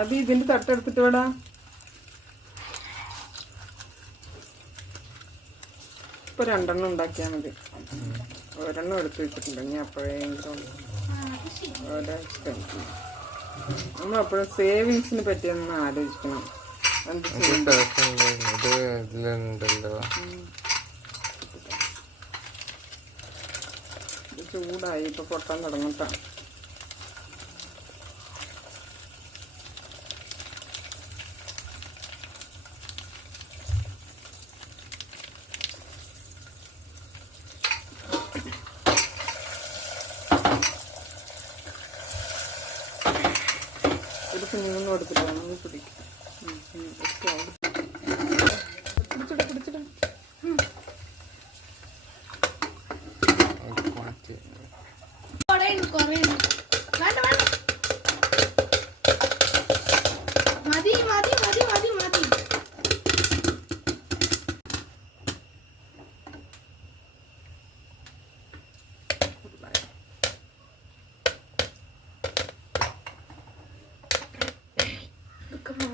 അത് ഇതിന്റെ തട്ടെടുത്തിട്ട് വേടാ. ഇപ്പൊ രണ്ടെണ്ണം ഉണ്ടാക്കിയാൽ മതി. ഒരെണ്ണം എടുത്തു വെച്ചിട്ടുണ്ട്. ഞാൻ അപ്പോഴെങ്കിലും ഒരാഴ്ച നമ്മൾ അപ്പോഴും സേവിങ്സിനെ പറ്റി ഒന്ന് ആലോചിക്കണം. ഇതിലുണ്ടല്ലോ. ഇത് ചൂടായി. ഇപ്പൊ പൊട്ടാൻ തുടങ്ങട്ടാ. ഒരു കുഞ്ഞുങ്ങൾ കൊടുത്തില്ല നമ്മൾ കുടിക്കും ഉം, ഉം, ഒക്കെ ആവും. പിടിച്ചിടാ പിടിച്ചിടാ ഇത് മാറ്റി കുറേ കുറേ ഉണ്ട്. വേണ്ട, വേണ്ട. മതി മതി മതി മതി മതി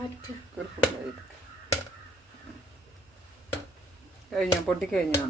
ഇതൊക്കെ മാറ്റ് കഴിഞ്ഞോ? പൊട്ടിക്കഴിഞ്ഞോ?